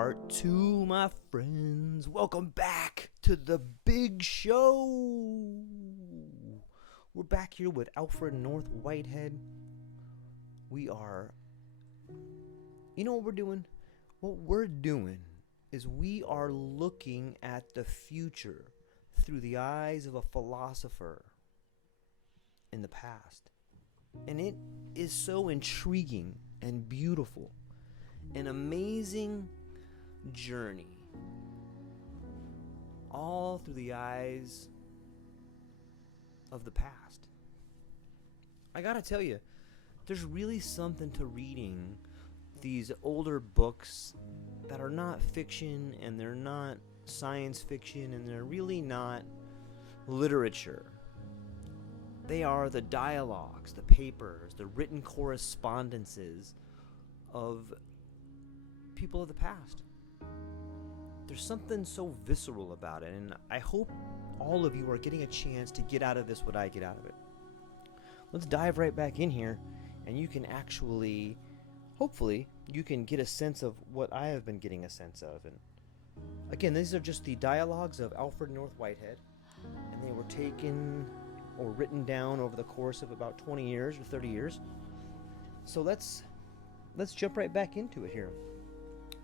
Part 2, my friends. Welcome back to the big show. We're back here with Alfred North Whitehead. You know what we're doing? What we're doing is we are looking at the future through the eyes of a philosopher in the past. And it is so intriguing and beautiful. An amazing journey, all through the eyes of the past. I gotta tell you, there's really something to reading these older books that are not fiction, and they're not science fiction, and they're really not literature. They are the dialogues, the papers, the written correspondences of people of the past. There's something so visceral about it, and I hope all of you are getting a chance to get out of this what I get out of it. Let's dive right back in here, and you can actually, hopefully, you can get a sense of what I have been getting a sense of. And again, these are just the dialogues of Alfred North Whitehead, and they were taken or written down over the course of about 20 years or 30 years. So let's jump right back into it here.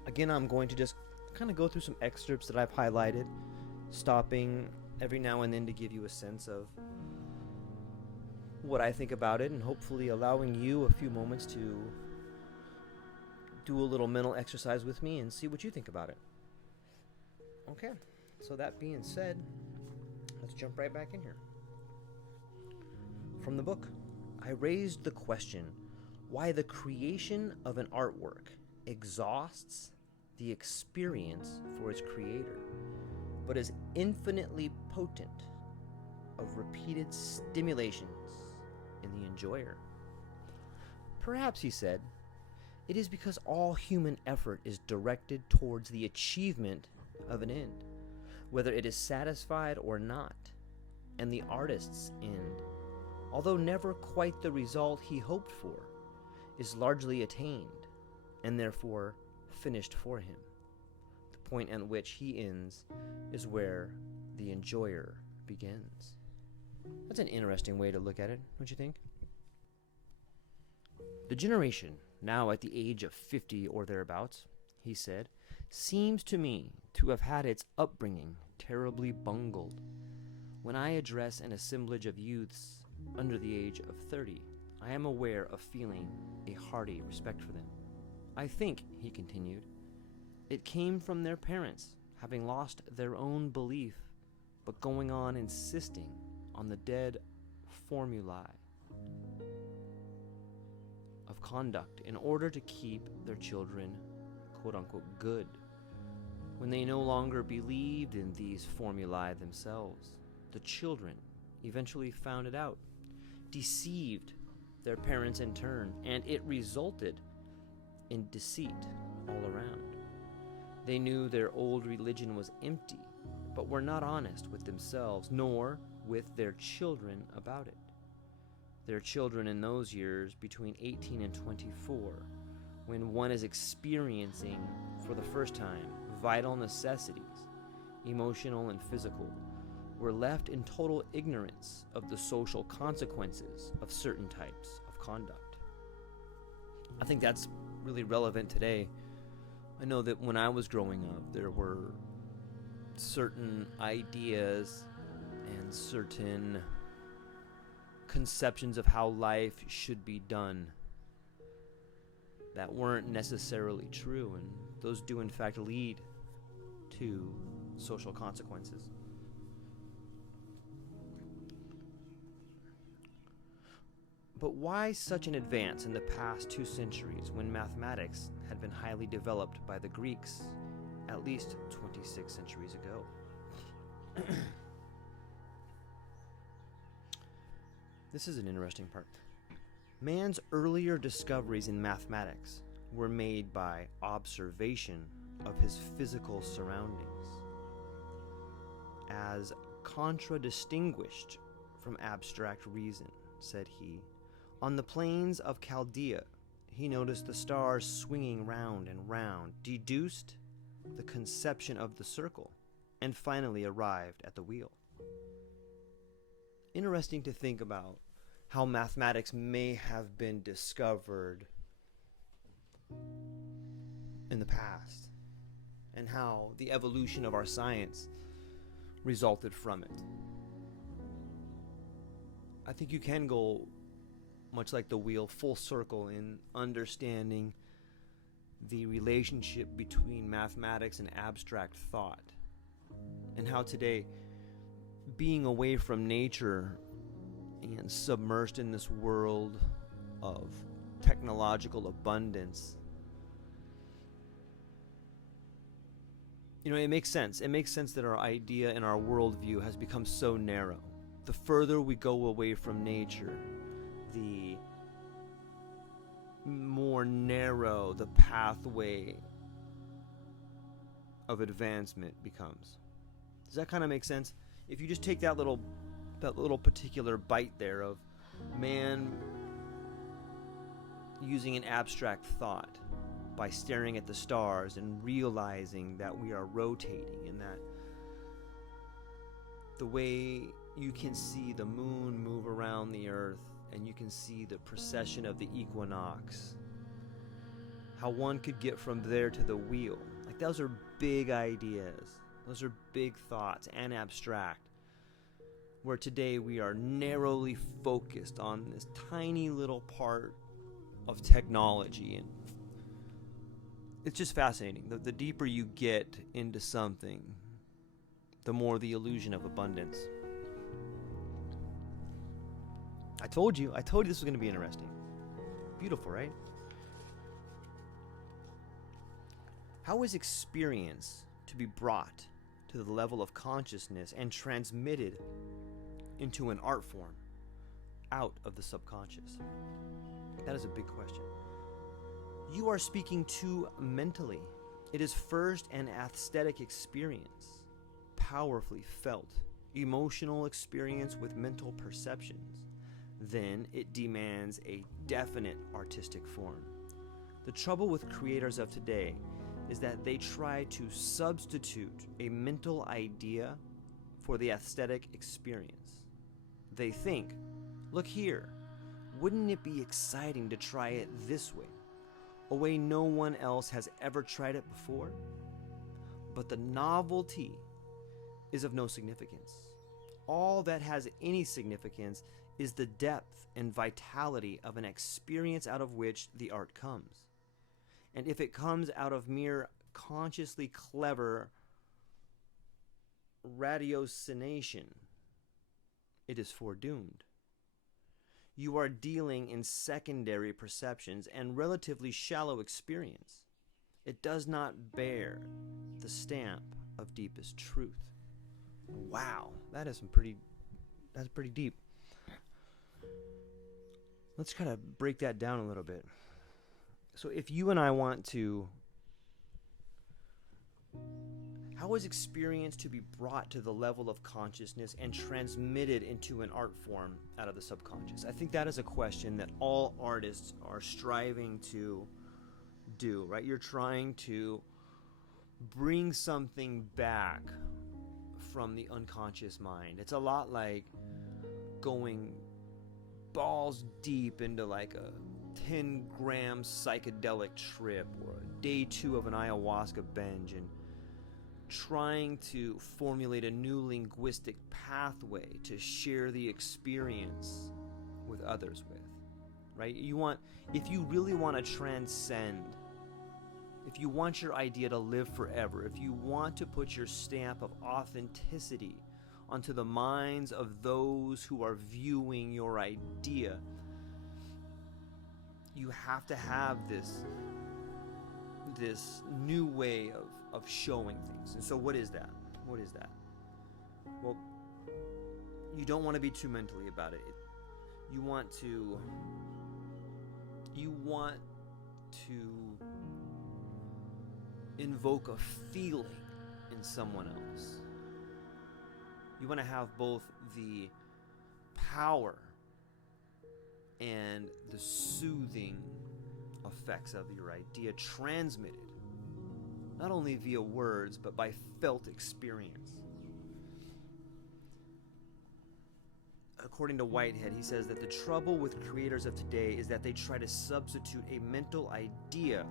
Again, I'm going to just kind of go through some excerpts that I've highlighted, stopping every now and then to give you a sense of what I think about it, and hopefully allowing you a few moments to do a little mental exercise with me and see what you think about it. Okay, so that being said, let's jump right back in here. From the book, I raised the question why the creation of an artwork exhausts the experience for its creator, but is infinitely potent of repeated stimulations in the enjoyer. Perhaps, he said, it is because all human effort is directed towards the achievement of an end, whether it is satisfied or not, and the artist's end, although never quite the result he hoped for, is largely attained, and therefore finished for him. The point at which he ends is where the enjoyer begins. That's an interesting way to look at it, don't you think? The generation, now at the age of 50 or thereabouts, he said, seems to me to have had its upbringing terribly bungled. When I address an assemblage of youths under the age of 30, I am aware of feeling a hearty respect for them. I think, he continued, it came from their parents, having lost their own belief, but going on insisting on the dead formulae of conduct in order to keep their children, quote-unquote, good. When they no longer believed in these formulae themselves, the children eventually found it out, deceived their parents in turn, and it resulted in deceit all around. They knew their old religion was empty, but were not honest with themselves, nor with their children about it. Their children in those years between 18 and 24, when one is experiencing for the first time vital necessities, emotional and physical, were left in total ignorance of the social consequences of certain types of conduct. I think that's really relevant today. I know that when I was growing up, there were certain ideas and certain conceptions of how life should be done that weren't necessarily true, and those do in fact lead to social consequences. But why such an advance in the past 2 centuries when mathematics had been highly developed by the Greeks at least 26 centuries ago? This is an interesting part. Man's earlier discoveries in mathematics were made by observation of his physical surroundings, as contradistinguished from abstract reason, said he. On the plains of Chaldea, he noticed the stars swinging round and round, deduced the conception of the circle, and finally arrived at the wheel. Interesting to think about how mathematics may have been discovered in the past, and how the evolution of our science resulted from it. I think you can go, much like the wheel, full circle in understanding the relationship between mathematics and abstract thought, and how today, being away from nature and submerged in this world of technological abundance, it makes sense. It makes sense that our idea and our worldview has become so narrow. The further we go away from nature, the more narrow the pathway of advancement becomes. Does that kind of make sense? If you just take that little particular bite there of man using an abstract thought by staring at the stars and realizing that we are rotating, and that the way you can see the moon move around the earth, and you can see the precession of the equinox, how one could get from there to the wheel. Like, those are big ideas. Those are big thoughts and abstract. Where today we are narrowly focused on this tiny little part of technology. And it's just fascinating. The deeper you get into something, the more the illusion of abundance. I told you this was going to be interesting. Beautiful, right? How is experience to be brought to the level of consciousness and transmitted into an art form out of the subconscious? That is a big question. You are speaking too mentally. It is first an aesthetic experience, powerfully felt, emotional experience with mental perceptions. Then it demands a definite artistic form. The trouble with creators of today is that they try to substitute a mental idea for the aesthetic experience. They think, look here, wouldn't it be exciting to try it this way, a way no one else has ever tried it before? But the novelty is of no significance. All that has any significance is the depth and vitality of an experience out of which the art comes. And if it comes out of mere consciously clever ratiocination, it is foredoomed. You are dealing in secondary perceptions and relatively shallow experience. It does not bear the stamp of deepest truth. Wow, that's pretty deep. Let's kind of break that down a little bit. So if you and I want to, how is experience to be brought to the level of consciousness and transmitted into an art form out of the subconscious? I think that is a question that all artists are striving to do, right? You're trying to bring something back from the unconscious mind. It's a lot like going balls deep into like a 10-gram psychedelic trip or a day 2 of an ayahuasca binge and trying to formulate a new linguistic pathway to share the experience with others with, right? If you really want to transcend, if you want your idea to live forever, if you want to put your stamp of authenticity onto the minds of those who are viewing your idea, you have to have this new way of showing things. And so what is that? Well, you don't want to be too mentally about it. You want to invoke a feeling in someone else. You want to have both the power and the soothing effects of your idea transmitted not only via words, but by felt experience. According to Whitehead, he says that the trouble with creators of today is that they try to substitute a mental idea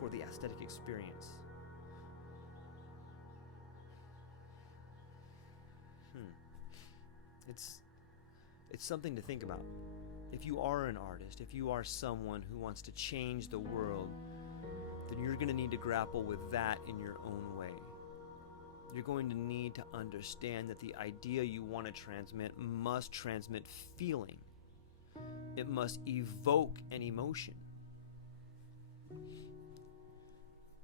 for the aesthetic experience. It's something to think about. If you are an artist, if you are someone who wants to change the world, then you're going to need to grapple with that in your own way. You're going to need to understand that the idea you want to transmit must transmit feeling. It must evoke an emotion.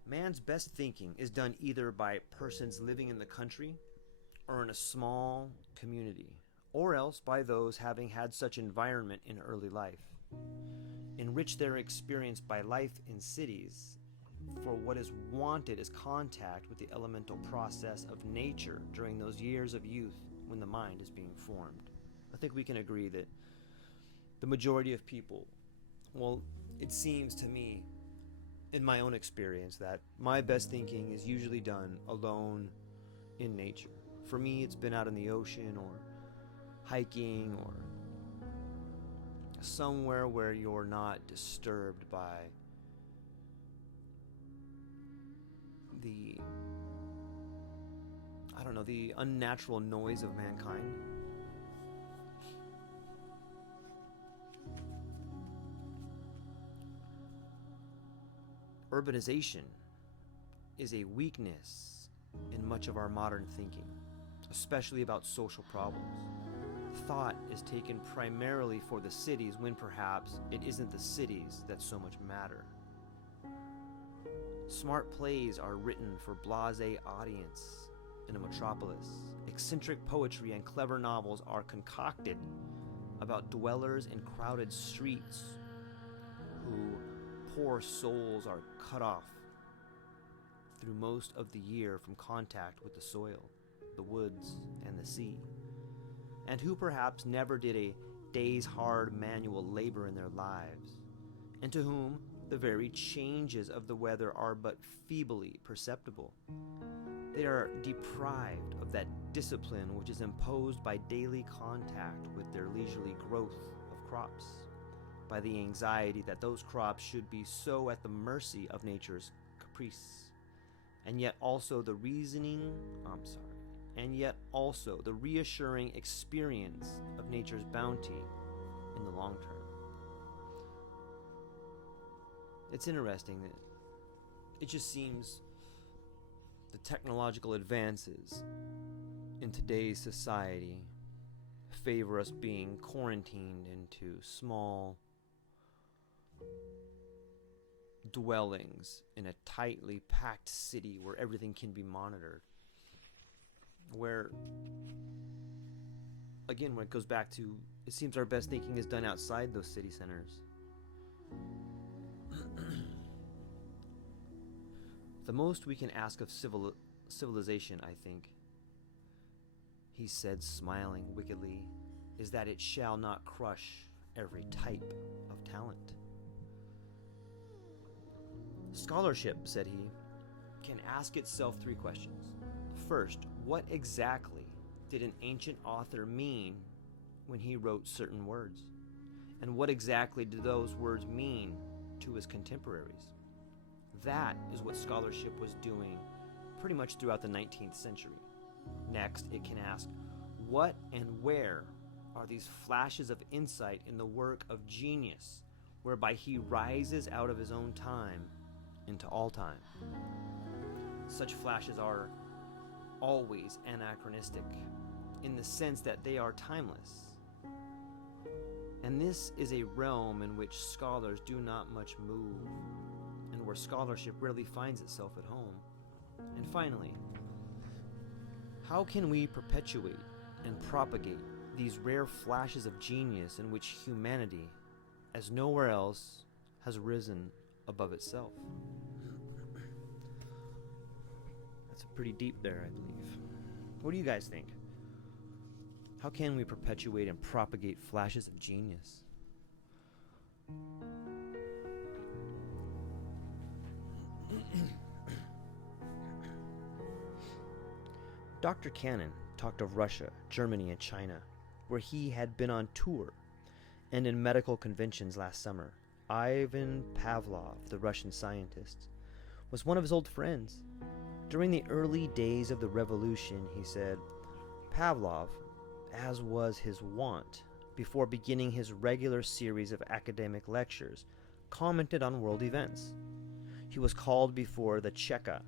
Man's best thinking is done either by persons living in the country or in a small community, or else by those having had such environment in early life. Enrich their experience by life in cities, for what is wanted is contact with the elemental process of nature during those years of youth when the mind is being formed. I think we can agree that the majority of people, well, it seems to me, in my own experience, that my best thinking is usually done alone in nature. For me, it's been out in the ocean or hiking or somewhere where you're not disturbed by the unnatural noise of mankind. Urbanization is a weakness in much of our modern thinking, especially about social problems. Thought is taken primarily for the cities when perhaps it isn't the cities that so much matter. Smart plays are written for blasé audience in a metropolis. Eccentric poetry and clever novels are concocted about dwellers in crowded streets who poor souls are cut off through most of the year from contact with the soil, the woods, and the sea, and who perhaps never did a day's hard manual labor in their lives, and to whom the very changes of the weather are but feebly perceptible. They are deprived of that discipline which is imposed by daily contact with their leisurely growth of crops, by the anxiety that those crops should be so at the mercy of nature's caprice, and yet also the reassuring experience of nature's bounty in the long term. It's interesting that it just seems the technological advances in today's society favor us being quarantined into small dwellings in a tightly packed city where everything can be monitored. Where, again, when it goes back to, it seems our best thinking is done outside those city centers. The most we can ask of civilization, I think, he said, smiling wickedly, is that it shall not crush every type of talent. Scholarship, said he, can ask itself three questions. First, what exactly did an ancient author mean when he wrote certain words? And what exactly did those words mean to his contemporaries? That is what scholarship was doing pretty much throughout the 19th century. Next, it can ask, what and where are these flashes of insight in the work of genius, whereby he rises out of his own time into all time? Such flashes are always anachronistic, in the sense that they are timeless. And this is a realm in which scholars do not much move, and where scholarship rarely finds itself at home. And finally, how can we perpetuate and propagate these rare flashes of genius in which humanity, as nowhere else, has risen above itself? That's pretty deep there, I believe. What do you guys think? How can we perpetuate and propagate flashes of genius? Dr. Cannon talked of Russia, Germany, and China, where he had been on tour and in medical conventions last summer. Ivan Pavlov, the Russian scientist, was one of his old friends. During the early days of the revolution, he said, Pavlov, as was his wont, before beginning his regular series of academic lectures, commented on world events. He was called before the Cheka.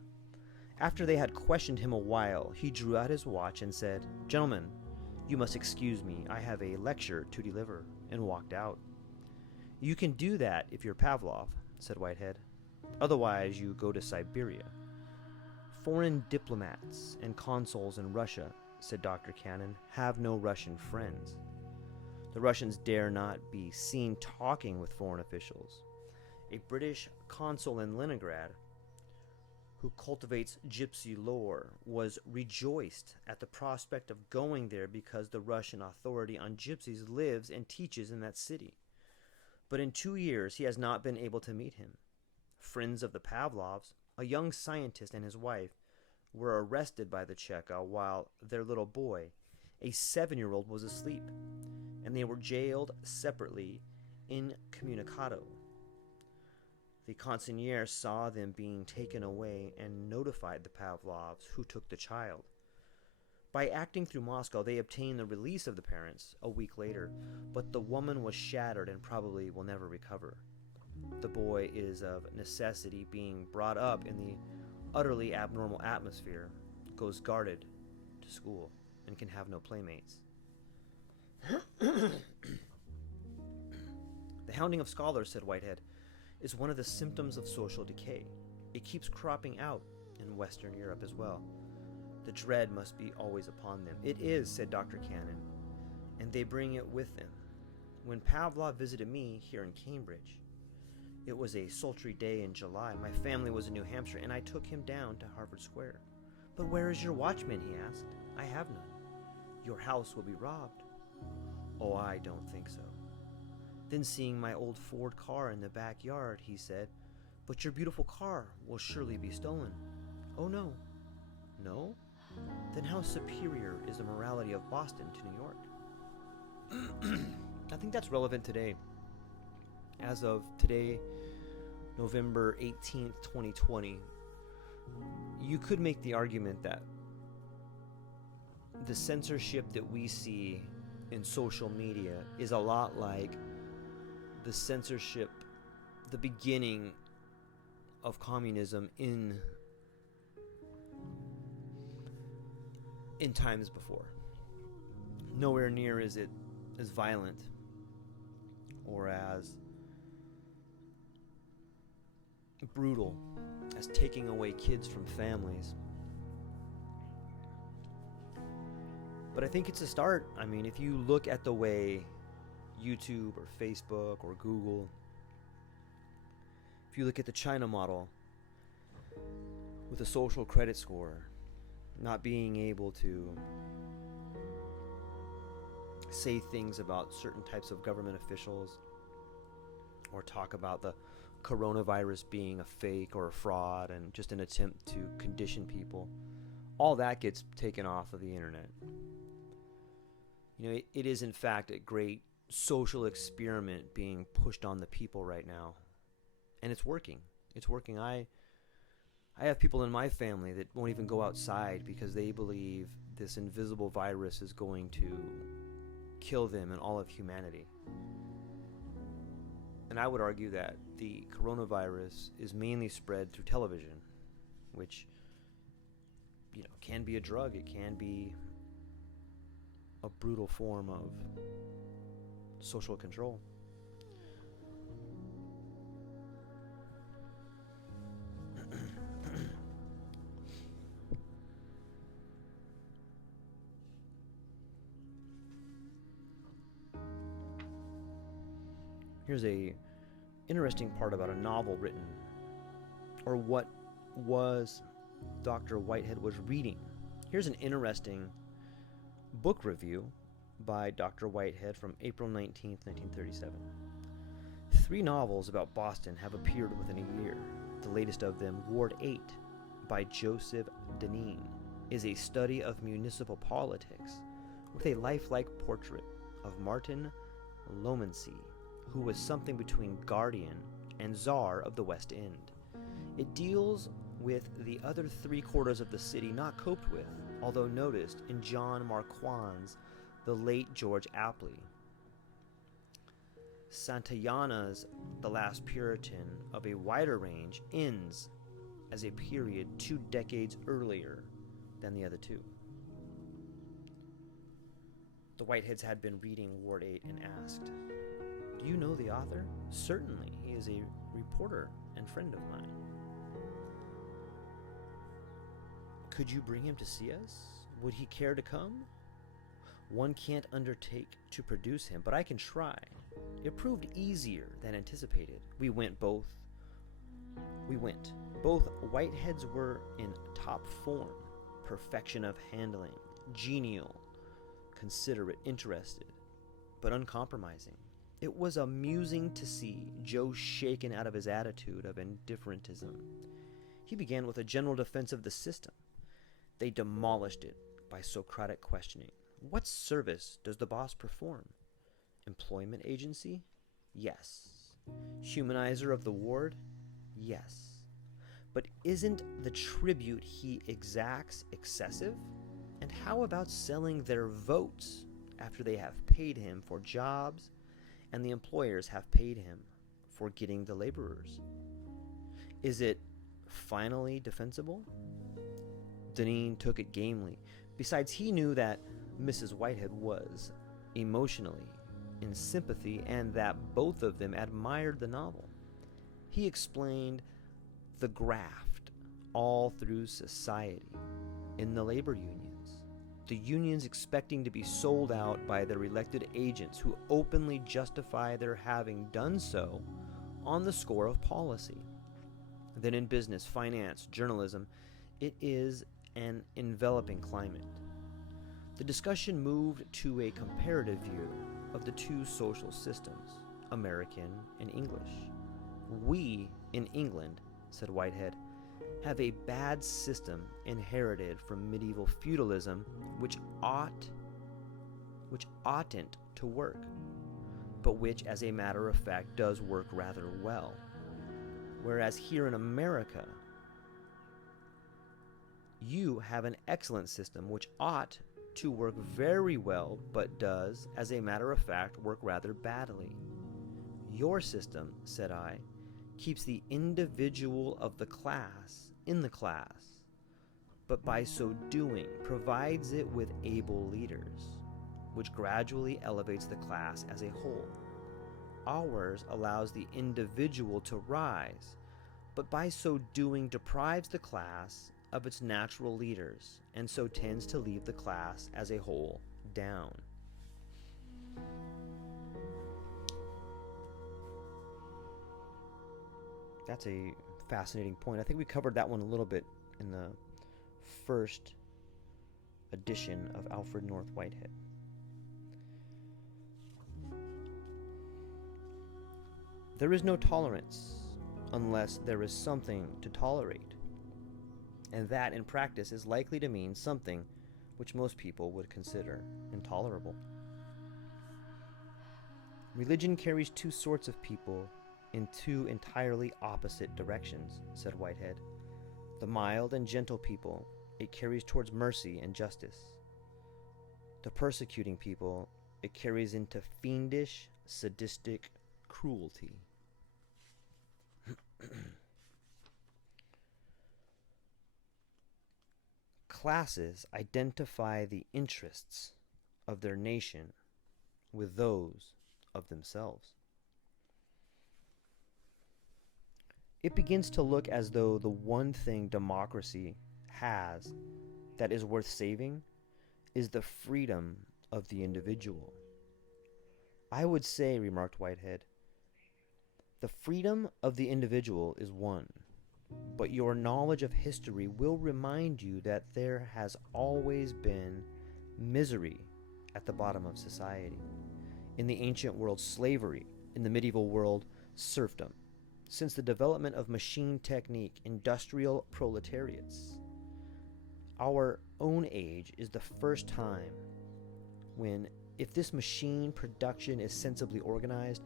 After they had questioned him a while, he drew out his watch and said, Gentlemen, you must excuse me, I have a lecture to deliver, and walked out. You can do that if you're Pavlov, said Whitehead. Otherwise, you go to Siberia. Foreign diplomats and consuls in Russia, said Dr. Cannon, have no Russian friends. The Russians dare not be seen talking with foreign officials. A British consul in Leningrad, who cultivates gypsy lore, was rejoiced at the prospect of going there because the Russian authority on gypsies lives and teaches in that city. But in 2 years he has not been able to meet him. Friends of the Pavlovs, a young scientist and his wife, were arrested by the Cheka while their little boy, a 7-year-old, was asleep, and they were jailed separately incommunicado. The consigliere saw them being taken away and notified the Pavlovs, who took the child. By acting through Moscow, they obtained the release of the parents a week later, but the woman was shattered and probably will never recover. The boy is of necessity being brought up in the utterly abnormal atmosphere, goes guarded to school, and can have no playmates. The hounding of scholars, said Whitehead, is one of the symptoms of social decay. It keeps cropping out in Western Europe as well. The dread must be always upon them. It is, said Dr. Cannon, and they bring it with them. When Pavlov visited me here in Cambridge, it was a sultry day in July. My family was in New Hampshire, and I took him down to Harvard Square. But where is your watchman, he asked. I have none. Your house will be robbed. Oh, I don't think so. Then seeing my old Ford car in the backyard, he said, but your beautiful car will surely be stolen. Oh, no. No? Then how superior is the morality of Boston to New York? I think that's relevant today. As of today, November 18th, 2020, you could make the argument that the censorship that we see in social media is a lot like the censorship, the beginning of communism in times before. Nowhere near is it as violent or as brutal as taking away kids from families. But I think it's a start. I mean, if you look at the way YouTube or Facebook or Google, if you look at the China model with a social credit score, not being able to say things about certain types of government officials or talk about the coronavirus being a fake or a fraud and just an attempt to condition people, all that gets taken off of the internet. You know, it is in fact a great social experiment being pushed on the people right now, and it's working. It's working. I have people in my family that won't even go outside because they believe this invisible virus is going to kill them and all of humanity. And I would argue that the coronavirus is mainly spread through television, which, you know, can be a drug. It can be a brutal form of social control. Here's a interesting part about a novel written, or what was Dr. Whitehead was reading. Here's an interesting book review by Dr. Whitehead from April 19th, 1937. 3 novels about Boston have appeared within a year. The latest of them, Ward 8, by Joseph Deneen, is a study of municipal politics with a lifelike portrait of Martin Lomansy, who was something between guardian and czar of the West End. It deals with the other 3/4 of the city not coped with, although noticed in John Marquand's The Late George Apley. Santayana's The Last Puritan, of a wider range, ends as a period 2 decades earlier than the other two. The Whiteheads had been reading Ward 8 and asked, "Do you know the author?" "Certainly, he is a reporter and friend of mine." "Could you bring him to see us? Would he care to come?" "One can't undertake to produce him, but I can try." It proved easier than anticipated. Both Whiteheads were in top form, perfection of handling, genial, considerate, interested, but uncompromising. It was amusing to see Joe shaken out of his attitude of indifferentism. He began with a general defense of the system. They demolished it by Socratic questioning. What service does the boss perform? Employment agency? Yes. Humanizer of the ward? Yes. But isn't the tribute he exacts excessive? And how about selling their votes after they have paid him for jobs and the employers have paid him for getting the laborers? Is it finally defensible? Deneen took it gamely. Besides, he knew that Mrs. Whitehead was emotionally in sympathy and that both of them admired the novel. He explained the graft all through society in the labor unions. The unions expecting to be sold out by their elected agents who openly justify their having done so on the score of policy. Then in business, finance, journalism, it is an enveloping climate. The discussion moved to a comparative view of the two social systems, American and English. "We, in England," said Whitehead, "have a bad system inherited from medieval feudalism which oughtn't to work, but which, as a matter of fact, does work rather well. Whereas here in America, you have an excellent system which ought to work very well, but does, as a matter of fact, work rather badly. Your system," said I, "keeps the individual of the class in the class, but by so doing provides it with able leaders, which gradually elevates the class as a whole. Ours allows the individual to rise, but by so doing deprives the class of its natural leaders, and so tends to leave the class as a whole down." That's a fascinating point. I think we covered that one a little bit in the first edition of Alfred North Whitehead. There is no tolerance unless there is something to tolerate, and that in practice is likely to mean something which most people would consider intolerable. Religion carries two sorts of people in two entirely opposite directions, said Whitehead. The mild and gentle people it carries towards mercy and justice. The persecuting people it carries into fiendish, sadistic cruelty. Classes identify the interests of their nation with those of themselves. It begins to look as though the one thing democracy has that is worth saving is the freedom of the individual. I would say, remarked Whitehead, the freedom of the individual is one, but your knowledge of history will remind you that there has always been misery at the bottom of society. In the ancient world, slavery. In the medieval world, serfdom. Since the development of machine technique, industrial proletariats. our own age is the first time when, if this machine production is sensibly organized,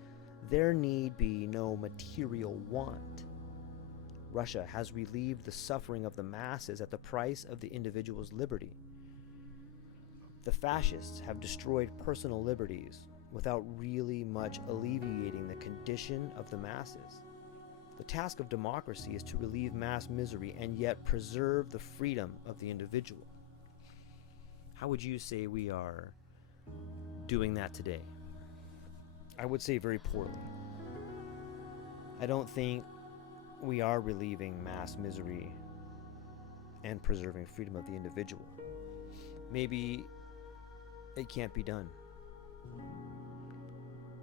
there need be no material want. Russia has relieved the suffering of the masses at the price of the individual's liberty. The fascists have destroyed personal liberties without really much alleviating the condition of the masses. The task of democracy is to relieve mass misery and yet preserve the freedom of the individual. How would you say we are doing that today? I would say very poorly. I don't think we are relieving mass misery and preserving freedom of the individual. Maybe it can't be done.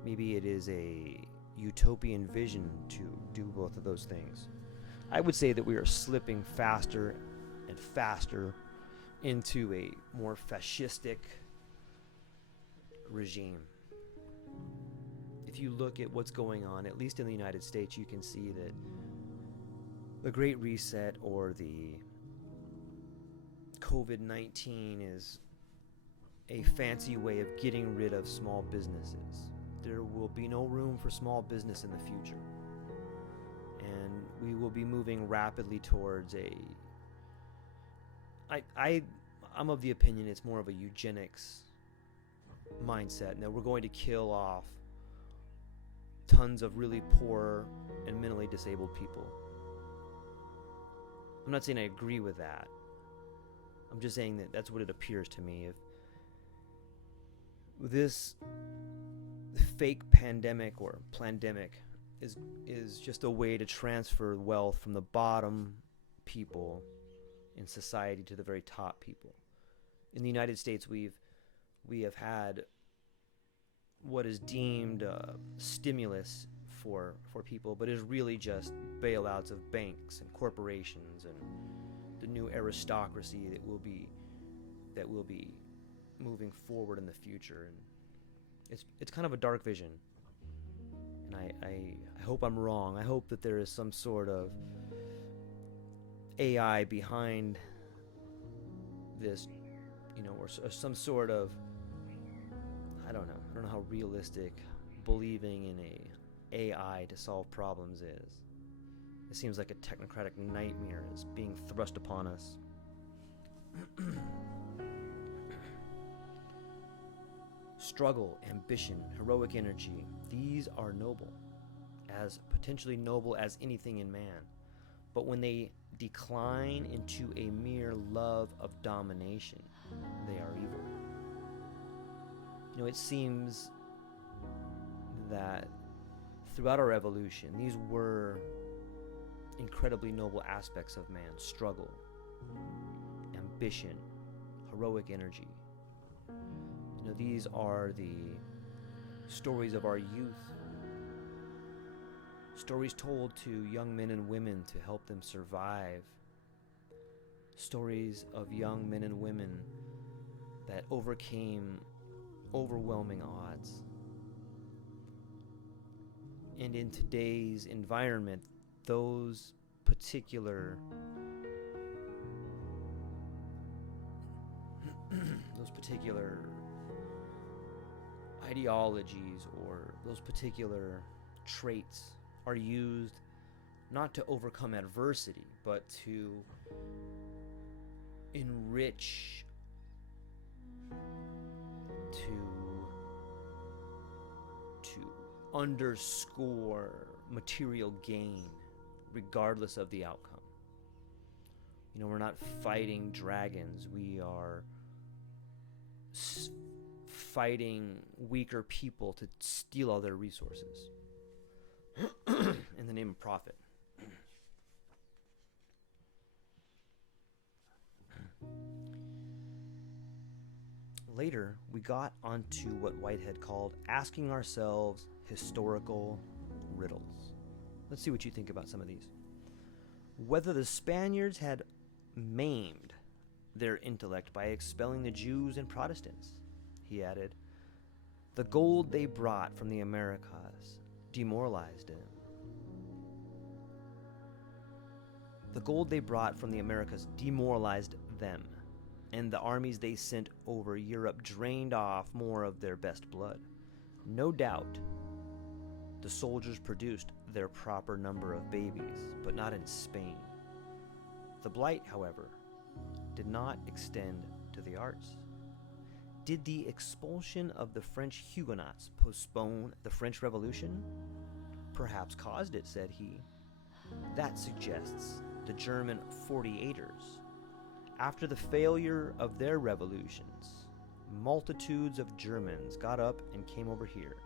Maybe it is a utopian vision to do both of those things. I would say that we are slipping faster and faster into a more fascistic regime. If you look at what's going on, at least in the United States, you can see that the Great Reset or the COVID-19 is a fancy way of getting rid of small businesses. There will be no room for small business in the future. And we will be moving rapidly towards I'm of the opinion it's more of a eugenics mindset, and that we're going to kill off tons of really poor and mentally disabled people. I'm not saying I agree with that. I'm just saying that that's what it appears to me. If this fake pandemic or plandemic is just a way to transfer wealth from the bottom people in society to the very top people. In the United States, we have had what is deemed stimulus for people, but is really just bailouts of banks and corporations and the new aristocracy that will be moving forward in the future. And it's kind of a dark vision, and I hope I'm wrong. I hope that there is some sort of AI behind this, or some sort of, I don't know how realistic believing in a AI to solve problems is. It seems like a technocratic nightmare is being thrust upon us. Struggle, ambition, heroic energy, these are noble, as potentially noble as anything in man. But when they decline into a mere love of domination, they are evil. It seems that throughout our evolution, these were incredibly noble aspects of man: struggle, ambition, heroic energy. These are the stories of our youth, stories told to young men and women to help them survive, stories of young men and women that overcame overwhelming odds. And in today's environment, those particular ideologies or those particular traits are used not to overcome adversity, but to enrich, to underscore material gain regardless of the outcome. We're not fighting dragons. We are fighting weaker people to steal all their resources in the name of profit. Later, we got onto what Whitehead called asking ourselves historical riddles. Let's see what you think about some of these. Whether the Spaniards had maimed their intellect by expelling the Jews and Protestants, he added. The gold they brought from the Americas demoralized them. The gold they brought from the Americas demoralized them. and the armies they sent over Europe drained off more of their best blood. No doubt, the soldiers produced their proper number of babies, but not in Spain. The blight, however, did not extend to the arts. Did the expulsion of the French Huguenots postpone the French Revolution? Perhaps caused it, said he. That suggests the German 48ers. After the failure of their revolutions, multitudes of Germans got up and came over here.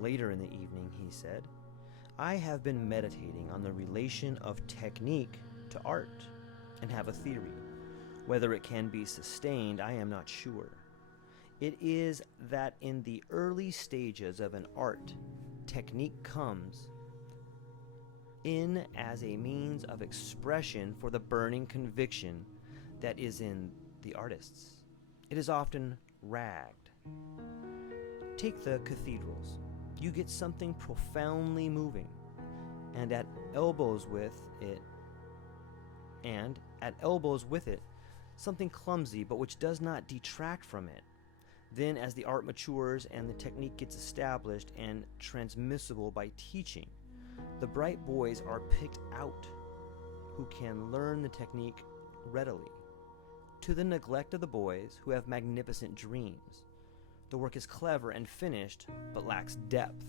Later in the evening, he said, I have been meditating on the relation of technique to art and have a theory. Whether it can be sustained, I am not sure. It is that in the early stages of an art, technique comes in as a means of expression for the burning conviction that is in the artists. It is often ragged. Take the cathedrals. You get something profoundly moving, and at elbows with it, something clumsy but which does not detract from it. Then, as the art matures and the technique gets established and transmissible by teaching, the bright boys are picked out who can learn the technique readily, to the neglect of the boys who have magnificent dreams. The work is clever and finished, but lacks depth.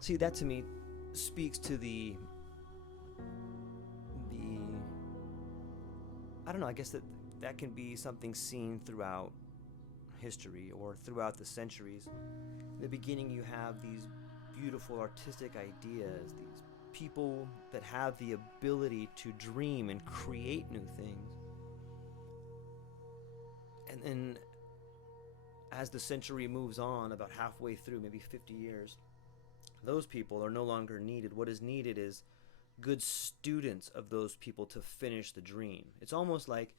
See, that to me speaks to the I don't know, I guess that can be something seen throughout history or throughout the centuries. In the beginning, you have these beautiful artistic ideas, these people that have the ability to dream and create new things. And then as the century moves on, about halfway through, maybe 50 years, those people are no longer needed. What is needed is good students of those people to finish the dream. It's almost like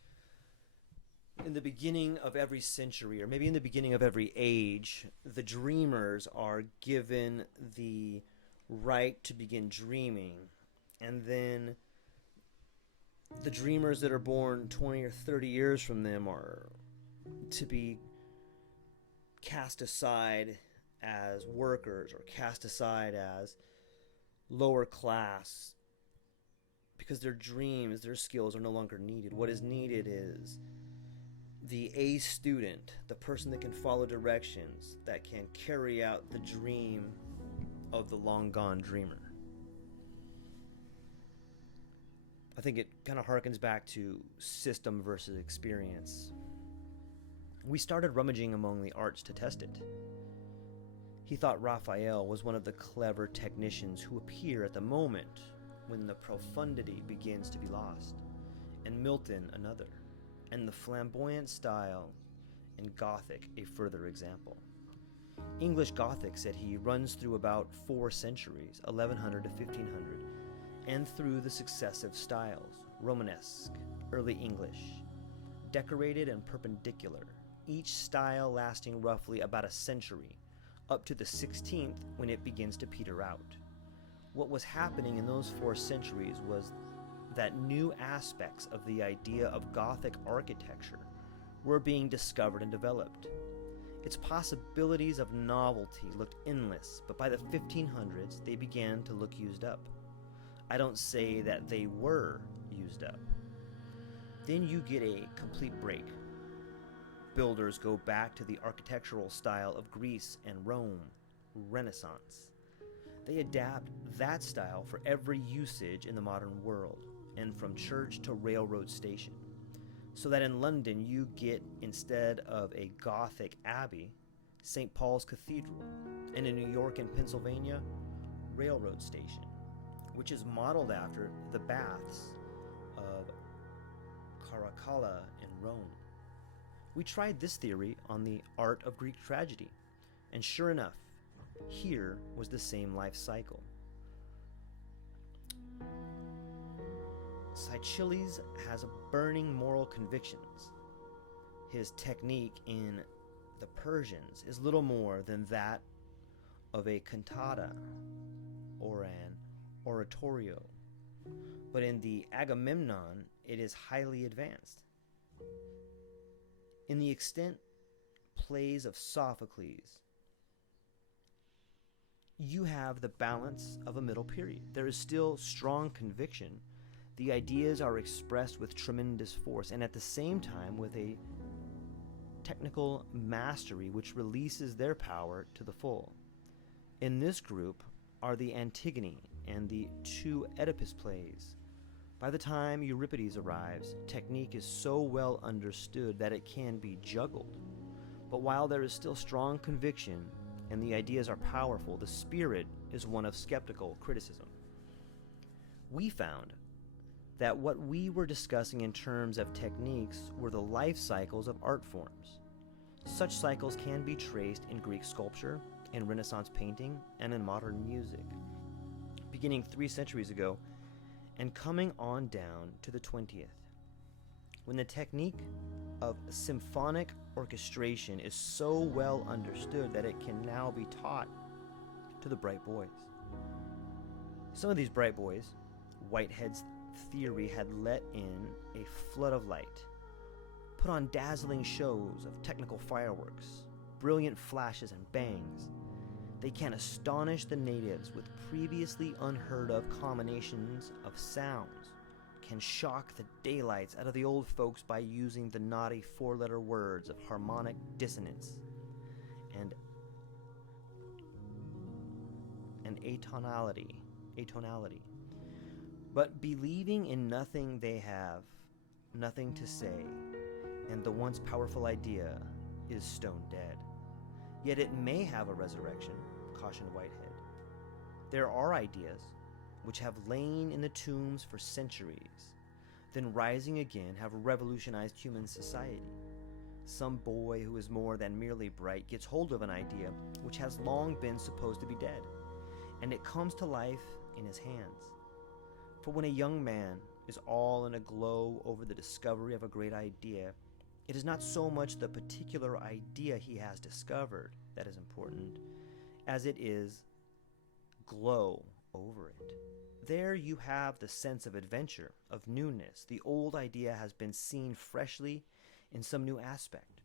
in the beginning of every century, or maybe in the beginning of every age, the dreamers are given the right to begin dreaming. And then the dreamers that are born 20 or 30 years from them are to be cast aside as workers or cast aside as lower class because their dreams, their skills are no longer needed. What is needed is the A student, the person that can follow directions, that can carry out the dream of the long gone dreamer. I think it kind of harkens back to system versus experience. We started rummaging among the arts to test it. He thought Raphael was one of the clever technicians who appear at the moment when the profundity begins to be lost, and Milton another, and the flamboyant style in Gothic a further example. English Gothic, said he, runs through about 4 centuries, 1100 to 1500, and through the successive styles, Romanesque, Early English, decorated and perpendicular, each style lasting roughly about a century, up to the 16th when it begins to peter out. What was happening in those 4 centuries was that new aspects of the idea of Gothic architecture were being discovered and developed. Its possibilities of novelty looked endless, but by the 1500s they began to look used up. I don't say that they were used up. Then you get a complete break. Builders go back to the architectural style of Greece and Rome, Renaissance. They adapt that style for every usage in the modern world, and from church to railroad station. So that in London you get, instead of a Gothic abbey, St. Paul's Cathedral, and in New York and Pennsylvania, railroad station, which is modeled after the baths of Caracalla in Rome. We tried this theory on the art of Greek tragedy, and sure enough, here was the same life cycle. Aeschylus has burning moral convictions. His technique in the Persians is little more than that of a cantata or an oratorio. but in the Agamemnon, it is highly advanced. In the extant plays of Sophocles, you have the balance of a middle period. There is still strong conviction. The ideas are expressed with tremendous force, and at the same time with a technical mastery which releases their power to the full. In this group are the Antigone and the two Oedipus plays. By the time Euripides arrives, technique is so well understood that it can be juggled. But while there is still strong conviction and the ideas are powerful, the spirit is one of skeptical criticism. We found that what we were discussing in terms of techniques were the life cycles of art forms. Such cycles can be traced in Greek sculpture, in Renaissance painting, and in modern music, beginning 3 centuries ago and coming on down to the 20th, when the technique of symphonic orchestration is so well understood that it can now be taught to the bright boys. Some of these bright boys, Whitehead's theory had let in a flood of light, put on dazzling shows of technical fireworks, brilliant flashes and bangs. They can astonish the natives with previously unheard of combinations of sounds, can shock the daylights out of the old folks by using the naughty 4-letter words of harmonic dissonance and atonality. But believing in nothing, they have nothing to say, and the once powerful idea is stone dead. Yet it may have a resurrection, cautioned Whitehead. There are ideas which have lain in the tombs for centuries, then rising again have revolutionized human society. Some boy who is more than merely bright gets hold of an idea which has long been supposed to be dead, and it comes to life in his hands. For when a young man is all in a glow over the discovery of a great idea, it is not so much the particular idea he has discovered that is important, as it is glow over it. There you have the sense of adventure, of newness. The old idea has been seen freshly in some new aspect.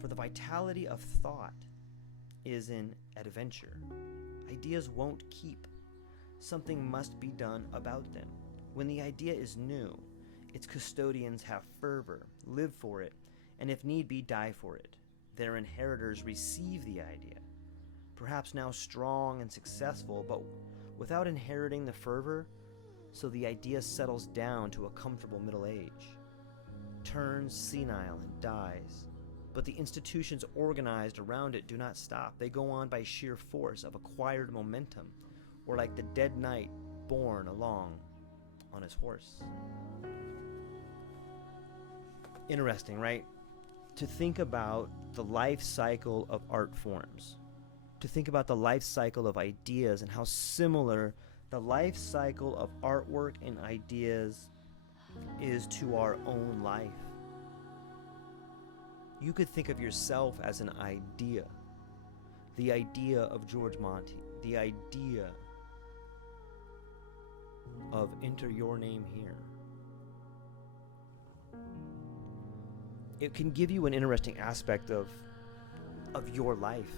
For the vitality of thought is in adventure. Ideas won't keep. Something must be done about them. When the idea is new, its custodians have fervor, live for it, and if need be, die for it. Their inheritors receive the idea, perhaps now strong and successful, but without inheriting the fervor, so the idea settles down to a comfortable middle age, turns senile and dies. But the institutions organized around it do not stop. They go on by sheer force of acquired momentum, or like the dead knight borne along on his horse. Interesting, right? To think about the life cycle of art forms, to think about the life cycle of ideas and how similar the life cycle of artwork and ideas is to our own life. You could think of yourself as an idea, the idea of George Monty, the idea of enter your name here. It can give you an interesting aspect of your life,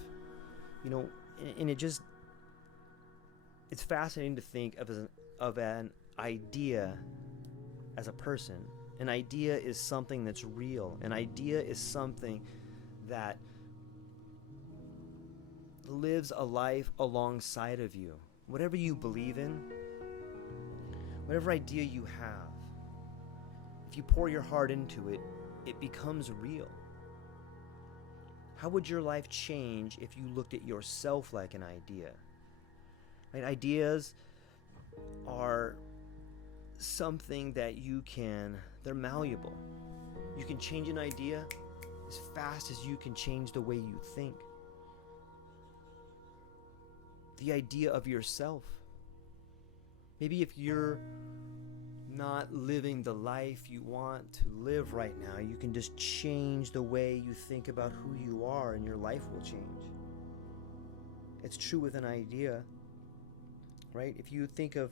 you know, and it's fascinating to think of an idea as a person. An idea is something that's real. An idea is something that lives a life alongside of you. Whatever you believe in, whatever idea you have, if you pour your heart into it, it becomes real. How would your life change if you looked at yourself like an idea? Right? Ideas are something that they're malleable. You can change an idea as fast as you can change the way you think. The idea of yourself. Maybe if you're not living the life you want to live right now, you can just change the way you think about who you are and your life will change. It's true with an idea, right? If you think of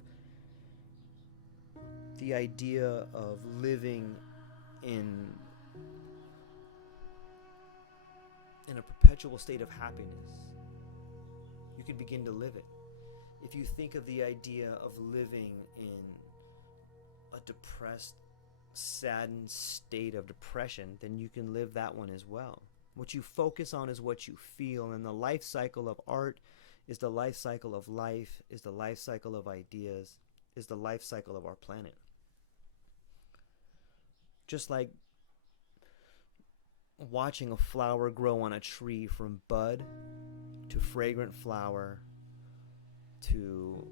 the idea of living in a perpetual state of happiness, you can begin to live it. If you think of the idea of living in a depressed, saddened state of depression, then you can live that one as well. What you focus on is what you feel, and the life cycle of art is the life cycle of life, is the life cycle of ideas, is the life cycle of our planet. Just like watching a flower grow on a tree from bud to fragrant flower to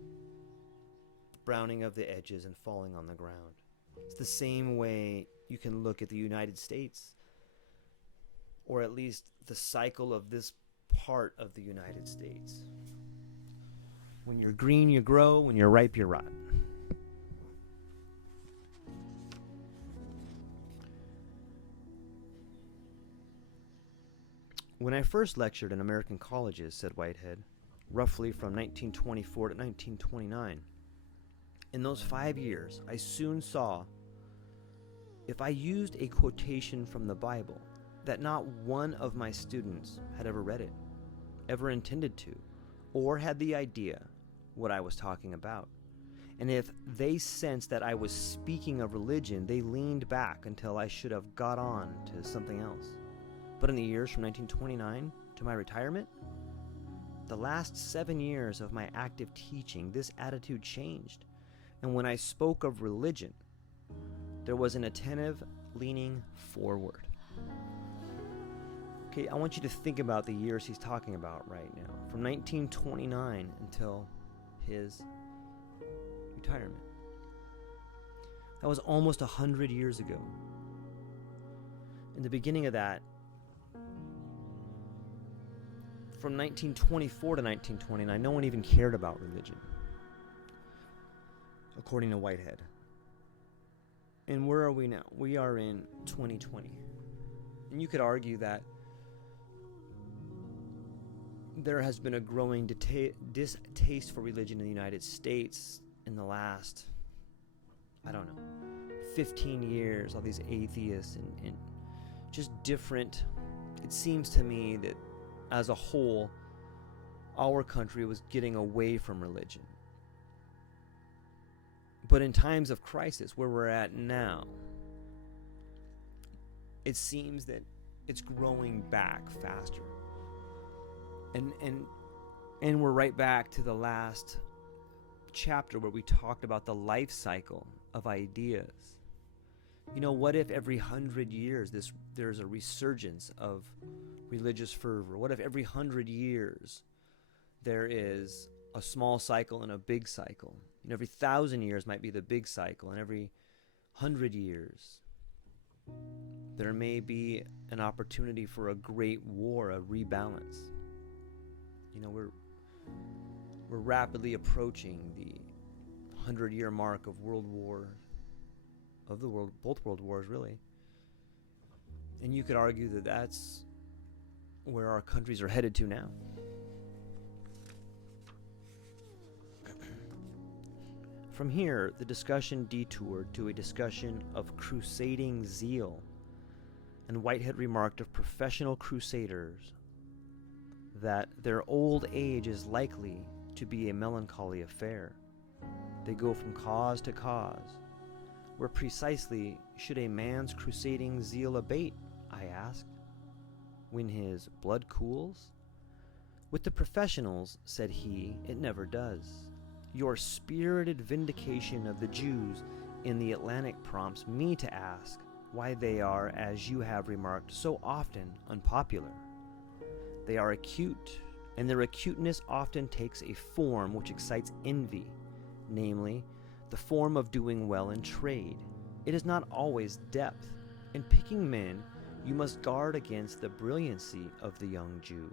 browning of the edges and falling on the ground. It's the same way you can look at the United States, or at least the cycle of this part of the United States. When you're green, you grow. When you're ripe, you rot. When I first lectured in American colleges, said Whitehead, roughly from 1924 to 1929, in those 5 years, I soon saw, if I used a quotation from the Bible, that not one of my students had ever read it, ever intended to, or had the idea what I was talking about. And if they sensed that I was speaking of religion, they leaned back until I should have got on to something else. But in the years from 1929 to my retirement, the last 7 years of my active teaching, this attitude changed. And when I spoke of religion, there was an attentive leaning forward. Okay, I want you to think about the years he's talking about right now, from 1929 until his retirement. That was almost 100 years ago. In the beginning of that, from 1924 to 1929, no one even cared about religion, according to Whitehead. And where are we now? We are in 2020. And you could argue that there has been a growing distaste for religion in the United States in the last, 15 years, all these atheists and just different. It seems to me that as a whole, our country was getting away from religion. But in times of crisis, where we're at now, it seems that it's growing back faster. And we're right back to the last chapter where we talked about the life cycle of ideas. You know, what if every 100 years there's a resurgence of religious fervor? What if every 100 years there is a small cycle and a big cycle? And every 1,000 years might be the big cycle, and every 100 years there may be an opportunity for a great war, a rebalance. You know, we're rapidly approaching the 100-year mark of both world wars, really. And you could argue that that's where our countries are headed to now. From here, the discussion detoured to a discussion of crusading zeal, and Whitehead remarked of professional crusaders that their old age is likely to be a melancholy affair. They go from cause to cause. Where precisely should a man's crusading zeal abate, I asked, when his blood cools? With the professionals, said he, it never does. Your spirited vindication of the Jews in the Atlantic prompts me to ask why they are, as you have remarked, so often unpopular. They are acute, and their acuteness often takes a form which excites envy, namely, the form of doing well in trade. It is not always depth. In picking men, you must guard against the brilliancy of the young Jew.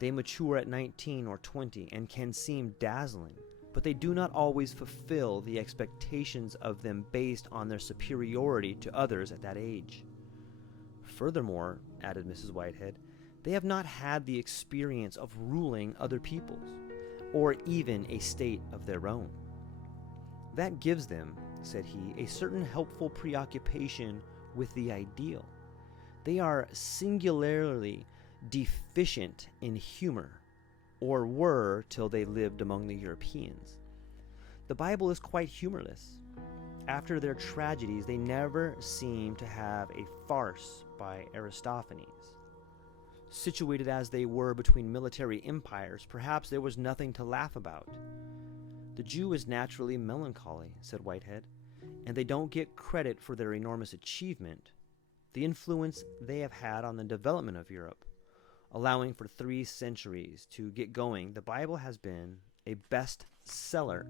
They mature at 19 or 20 and can seem dazzling, but they do not always fulfill the expectations of them based on their superiority to others at that age. Furthermore, added Mrs. Whitehead, they have not had the experience of ruling other peoples, or even a state of their own. That gives them, said he, a certain helpful preoccupation with the ideal. They are singularly deficient in humor, or were till they lived among the Europeans. The Bible is quite humorless. After their tragedies, they never seem to have a farce by Aristophanes. Situated as they were between military empires, perhaps there was nothing to laugh about. The Jew is naturally melancholy, said Whitehead, and they don't get credit for their enormous achievement, the influence they have had on the development of Europe. Allowing for 3 centuries to get going, the Bible has been a bestseller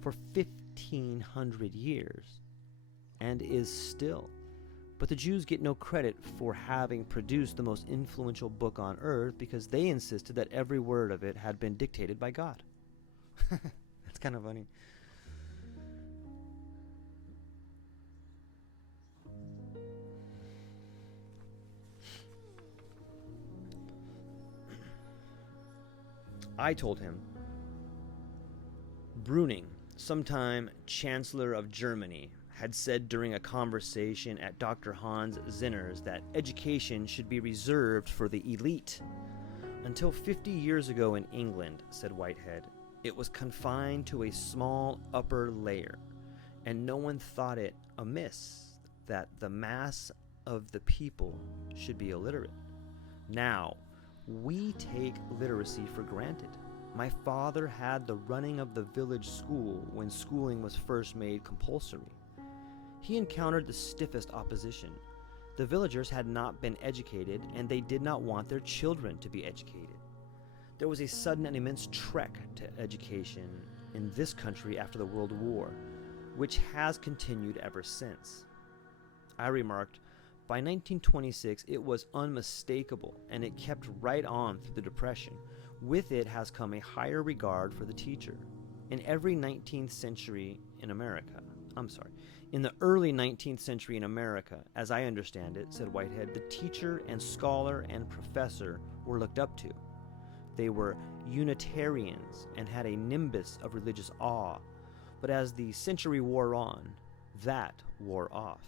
for 1,500 years, and is still. But the Jews get no credit for having produced the most influential book on earth because they insisted that every word of it had been dictated by God. That's kind of funny. I told him, Brüning, sometime Chancellor of Germany, had said during a conversation at Dr. Hans Zinner's that education should be reserved for the elite. Until 50 years ago in England, said Whitehead, it was confined to a small upper layer, and no one thought it amiss that the mass of the people should be illiterate. Now, we take literacy for granted. My father had the running of the village school when schooling was first made compulsory. He encountered the stiffest opposition. The villagers had not been educated, and they did not want their children to be educated. There was a sudden and immense trek to education in this country after the World War, which has continued ever since. I remarked, by 1926 it was unmistakable, and it kept right on through the Depression. With it has come a higher regard for the teacher. In the early 19th century in America, as I understand it, said Whitehead, the teacher and scholar and professor were looked up to. They were Unitarians and had a nimbus of religious awe, but as the century wore on, that wore off.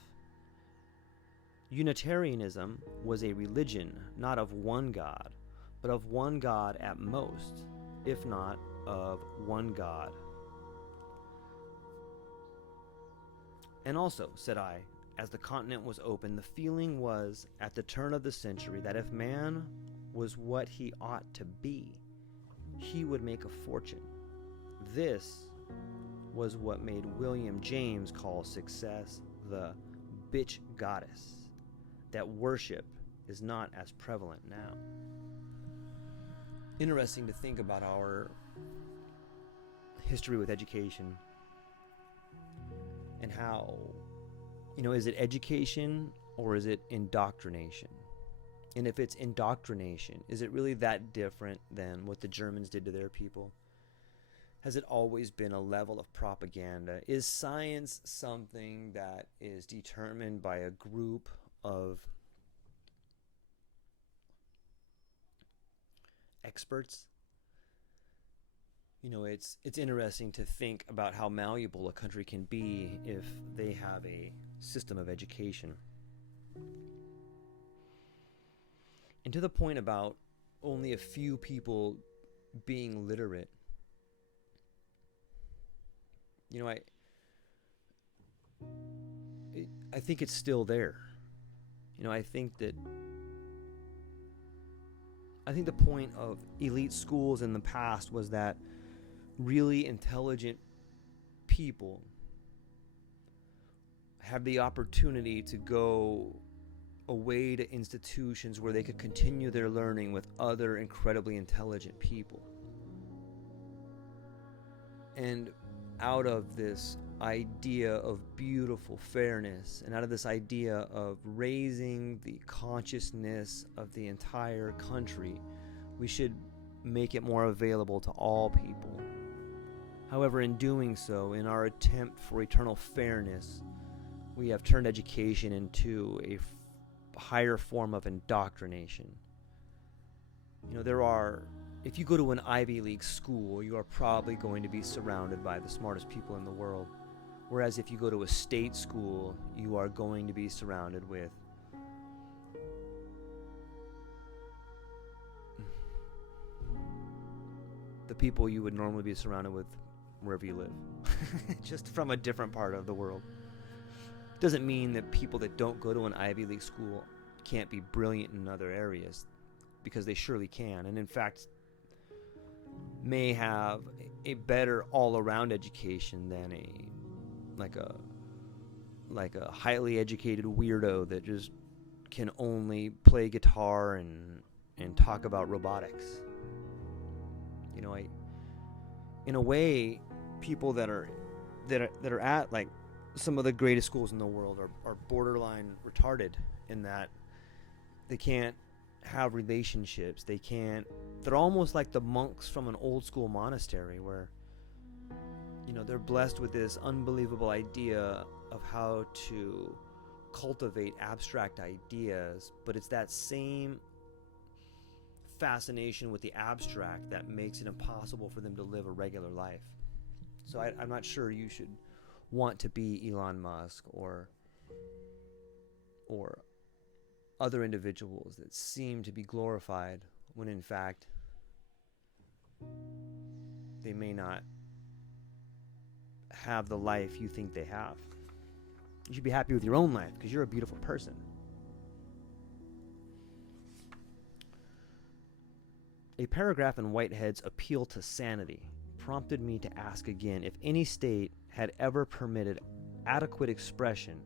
Unitarianism was a religion not of one God, but of one God at most, if not of one God. And also, said I, as the continent was open, the feeling was at the turn of the century that if man was what he ought to be, he would make a fortune. This was what made William James call success the bitch goddess, that worship is not as prevalent now. Interesting to think about our history with education and how, is it education or is it indoctrination? And if it's indoctrination, is it really that different than what the Germans did to their people? Has it always been a level of propaganda? Is science something that is determined by a group of experts? It's interesting to think about how malleable a country can be if they have a system of education. And to the point about only a few people being literate, I think it's still there. I think the point of elite schools in the past was that really intelligent people have the opportunity to go away to institutions where they could continue their learning with other incredibly intelligent people. And out of this idea of beautiful fairness, and out of this idea of raising the consciousness of the entire country, we should make it more available to all people. However, in doing so, in our attempt for eternal fairness, we have turned education into a higher form of indoctrination. If you go to an Ivy League school, you are probably going to be surrounded by the smartest people in the world. Whereas if you go to a state school, you are going to be surrounded with the people you would normally be surrounded with wherever you live. Just from a different part of the world. Doesn't mean that people that don't go to an Ivy League school can't be brilliant in other areas, because they surely can, and in fact may have a better all-around education than like a highly educated weirdo that just can only play guitar and talk about robotics. You know, in a way, people that are at like some of the greatest schools in the world are borderline retarded in that they can't have relationships. They're almost like the monks from an old school monastery where, you know, they're blessed with this unbelievable idea of how to cultivate abstract ideas, but it's that same fascination with the abstract that makes it impossible for them to live a regular life. So I'm not sure you should want to be Elon Musk or other individuals that seem to be glorified when in fact they may not have the life you think they have. You should be happy with your own life because you're a beautiful person. A paragraph in Whitehead's Appeal to Sanity prompted me to ask again if any state had ever permitted adequate expression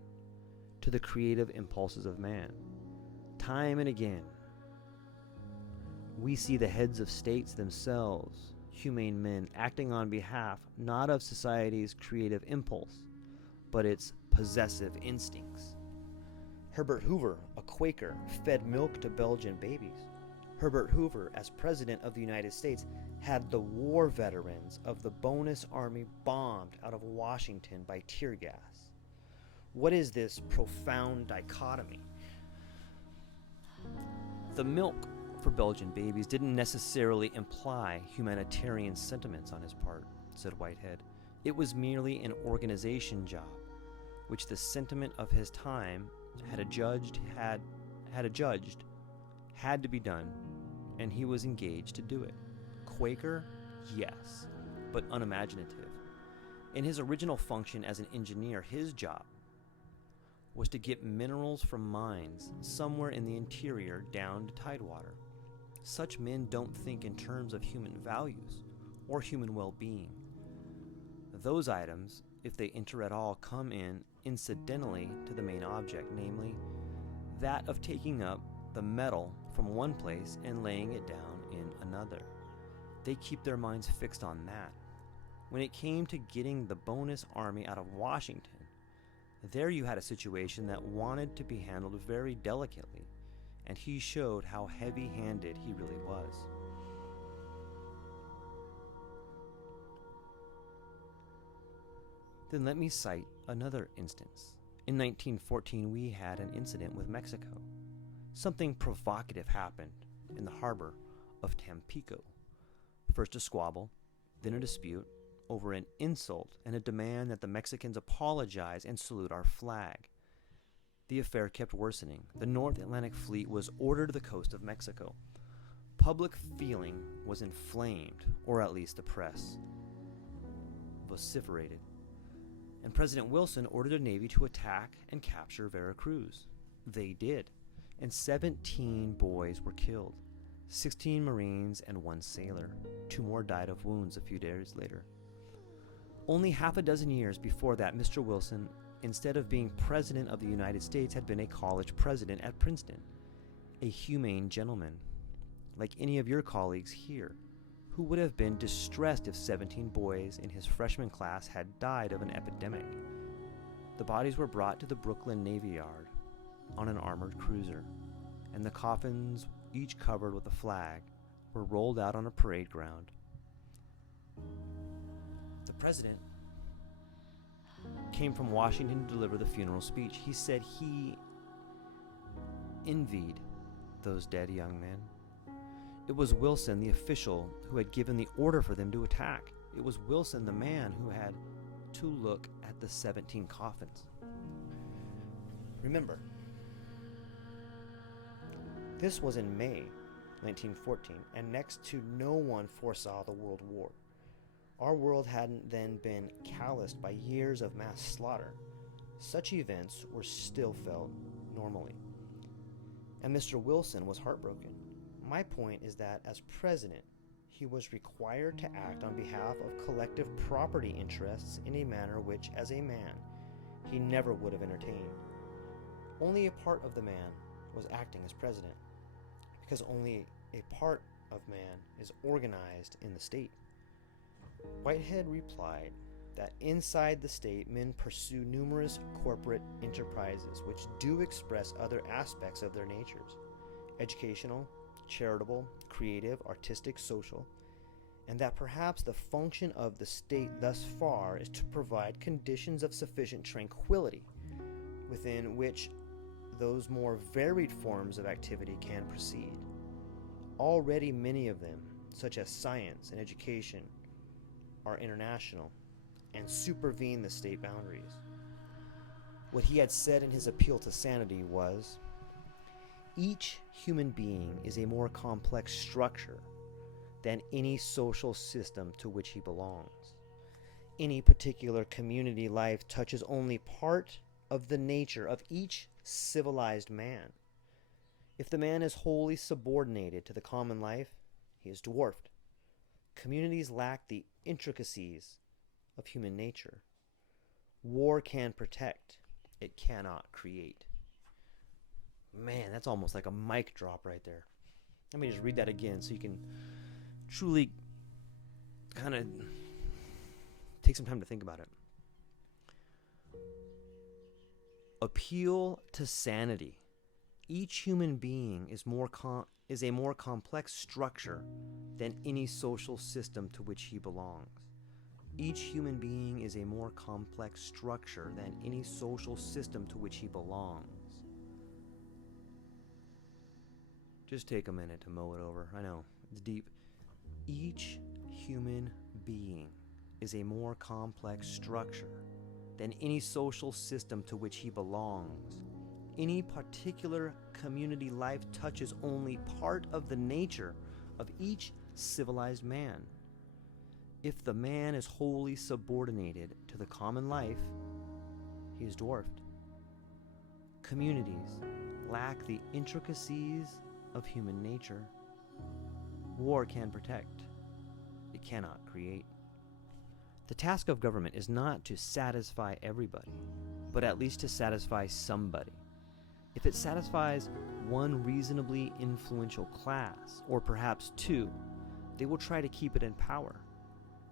to the creative impulses of man. Time and again, we see the heads of states themselves, humane men, acting on behalf not of society's creative impulse, but its possessive instincts. Herbert Hoover, a Quaker, fed milk to Belgian babies. Herbert Hoover, as President of the United States, had the war veterans of the Bonus Army bombed out of Washington by tear gas. What is this profound dichotomy? The milk for Belgian babies didn't necessarily imply humanitarian sentiments on his part, said Whitehead. It was merely an organization job, which the sentiment of his time had adjudged had to be done, and he was engaged to do it. Quaker? Yes, but unimaginative. In his original function as an engineer, his job was to get minerals from mines somewhere in the interior down to tidewater. Such men don't think in terms of human values or human well-being. Those items, if they enter at all, come in incidentally to the main object, namely that of taking up the metal from one place and laying it down in another. They keep their minds fixed on that. When it came to getting the Bonus Army out of Washington, there you had a situation that wanted to be handled very delicately, and he showed how heavy-handed he really was. Then let me cite another instance. In 1914, we had an incident with Mexico. Something provocative happened in the harbor of Tampico. First a squabble, then a dispute over an insult and a demand that the Mexicans apologize and salute our flag. The affair kept worsening. The North Atlantic Fleet was ordered to the coast of Mexico. Public feeling was inflamed, or at least the press vociferated. And President Wilson ordered the Navy to attack and capture Veracruz. They did, and 17 boys were killed, 16 Marines and 1 sailor. 2 more died of wounds a few days later. Only half a dozen years before that, Mr. Wilson, instead of being President of the United States, had been a college president at Princeton, a humane gentleman, like any of your colleagues here, who would have been distressed if 17 boys in his freshman class had died of an epidemic. The bodies were brought to the Brooklyn Navy Yard on an armored cruiser, and the coffins, each covered with a flag, were rolled out on a parade ground. The president came from Washington to deliver the funeral speech. He said he envied those dead young men. It was Wilson, the official, who had given the order for them to attack. It was Wilson, the man who had to look at the 17 coffins. Remember, this was in May 1914, and next to no one foresaw the World War. Our world hadn't then been calloused by years of mass slaughter. Such events were still felt normally. And Mr. Wilson was heartbroken. My point is that as president, he was required to act on behalf of collective property interests in a manner which, as a man, he never would have entertained. Only a part of the man was acting as president, because only a part of man is organized in the state. Whitehead replied that inside the state men pursue numerous corporate enterprises which do express other aspects of their natures: educational, charitable, creative, artistic, social, and that perhaps the function of the state thus far is to provide conditions of sufficient tranquility within which those more varied forms of activity can proceed. Already many of them, such as science and education, are international and supervene the state boundaries. What he had said in his appeal to sanity was, each human being is a more complex structure than any social system to which he belongs. Any particular community life touches only part of the nature of each civilized man. If the man is wholly subordinated to the common life, he is dwarfed. Communities lack the intricacies of human nature. War can protect, it cannot create. Man, that's almost like a mic drop right there. Let me just read that again so you can truly kind of take some time to think about it. Appeal to sanity. Each human being is a more complex structure than any social system to which he belongs. Each human being is a more complex structure than any social system to which he belongs. Just take a minute to mow it over. I know, it's deep. Each human being is a more complex structure than any social system to which he belongs. Any particular community life touches only part of the nature of each civilized man. If the man is wholly subordinated to the common life, he is dwarfed. Communities lack the intricacies of human nature. War can protect, it cannot create. The task of government is not to satisfy everybody, but at least to satisfy somebody. If it satisfies one reasonably influential class, or perhaps two, they will try to keep it in power.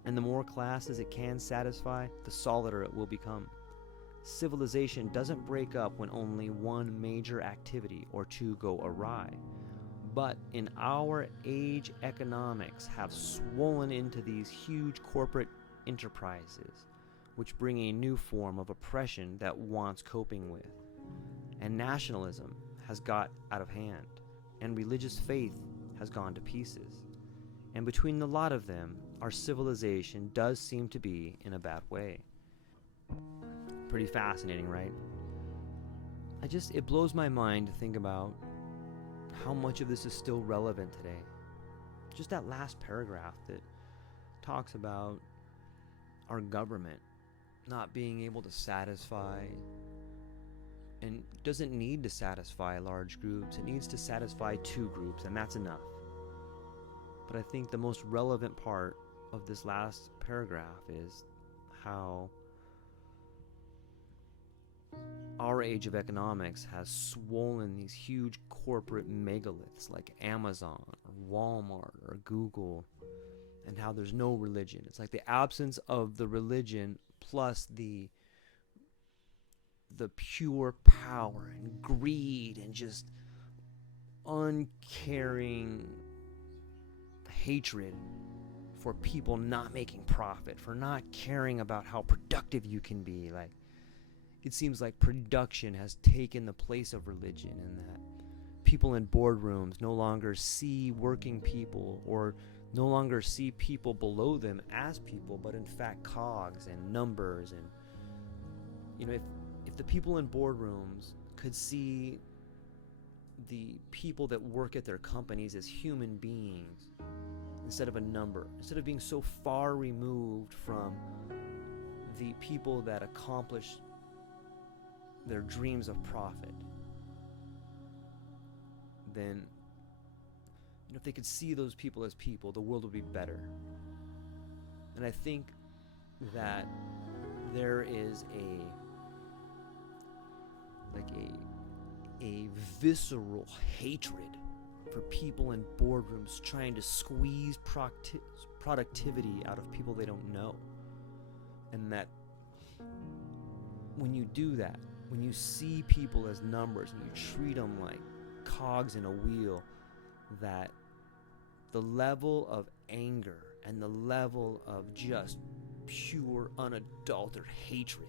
And the more classes it can satisfy, the solider it will become. Civilization doesn't break up when only one major activity or two go awry. But in our age, economics have swollen into these huge corporate enterprises, which bring a new form of oppression that wants coping with. And nationalism has got out of hand, and religious faith has gone to pieces. And between the lot of them, our civilization does seem to be in a bad way. Pretty fascinating, right? It blows my mind to think about how much of this is still relevant today. Just that last paragraph that talks about our government not being able to satisfy, and doesn't need to satisfy large groups. It needs to satisfy two groups, and that's enough. But I think the most relevant part of this last paragraph is how our age of economics has swollen these huge corporate megaliths like Amazon or Walmart or Google, and how there's no religion. It's like the absence of the religion plus the pure power and greed and just uncaring hatred for people not making profit, for not caring about how productive you can be. Like, it seems like production has taken the place of religion, and that people in boardrooms no longer see working people or no longer see people below them as people, but in fact cogs and numbers. And if the people in boardrooms could see the people that work at their companies as human beings instead of a number, instead of being so far removed from the people that accomplish their dreams of profit, then if they could see those people as people, the world would be better. And I think that there is a visceral hatred for people in boardrooms trying to squeeze productivity out of people they don't know. And that when you do that, when you see people as numbers and you treat them like cogs in a wheel, that the level of anger and the level of just pure unadulterated hatred,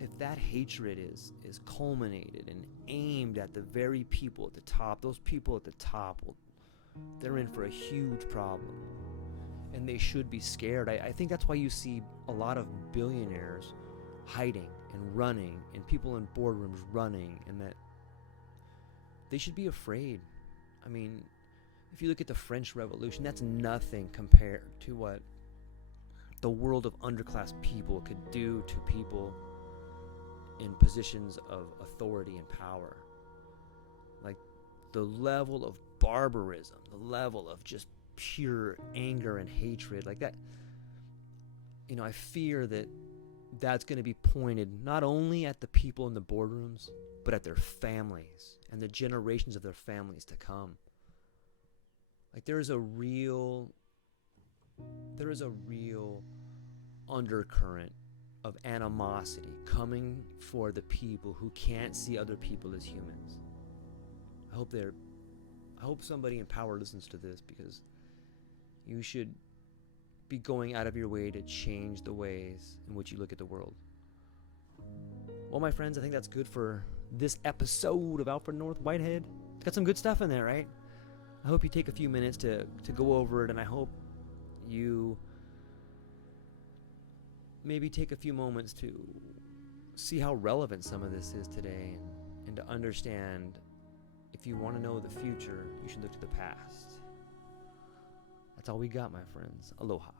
if that hatred is culminated and aimed at the very people at the top, those people at the top, they're in for a huge problem. And they should be scared. I think that's why you see a lot of billionaires hiding and running, and people in boardrooms running, and that they should be afraid. I mean, if you look at the French Revolution, that's nothing compared to what the world of underclass people could do to people in positions of authority and power. Like the level of barbarism, the level of just pure anger and hatred, like that. I fear that that's going to be pointed not only at the people in the boardrooms, but at their families and the generations of their families to come. Like there is a real undercurrent of animosity coming for the people who can't see other people as humans. I hope somebody in power listens to this, because you should be going out of your way to change the ways in which you look at the world. Well, my friends, I think that's good for this episode of Alfred North Whitehead. It's got some good stuff in there, right? I hope you take a few minutes to go over it, and I hope you maybe take a few moments to see how relevant some of this is today, and to understand, if you want to know the future, you should look to the past. That's all we got, my friends. Aloha.